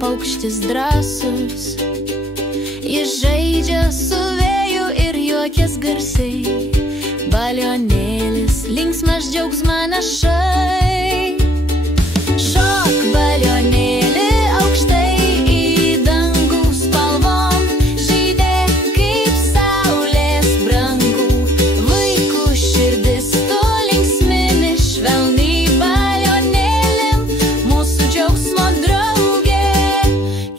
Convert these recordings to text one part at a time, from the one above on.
paukštis drąsus. Jis žaidžia su vėju ir juokės garsiai. Balionėlis linksmas džiaugsmą nešai. Šok balionėlį aukštai į dangų spalvom, žydėk kaip saulės brangų. Vaikų širdis tu linksmini švelniai balionėlim, mūsų džiaugsmo draugė.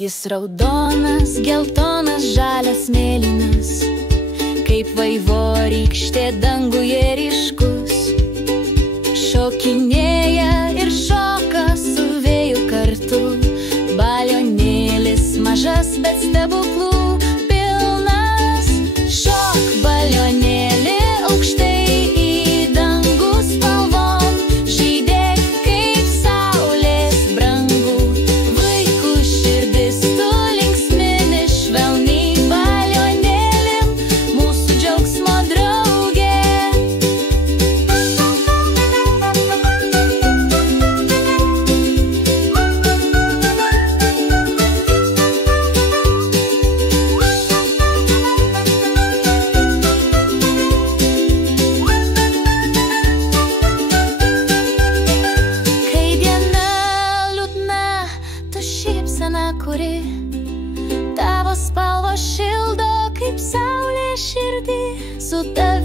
Jis raudonas, geltonas, žalias, mėlynas, kaip vaivorykštė danguje ryškus. Šokinėja ir šoka su vėju kartu. Balionėlis mažas, bet stebuklų pilnas. Šok balionėlį aukštai į dangų spalvom, žydėk kaip saulės brangų. Vaikų širdis tu linksmini švelniai balionėlim, mūsų džiaugsmo draugė. Kai diena liūdna, tu šypsena kuri, tavo spalvos šildo kaip saulė širdį. Su tavimi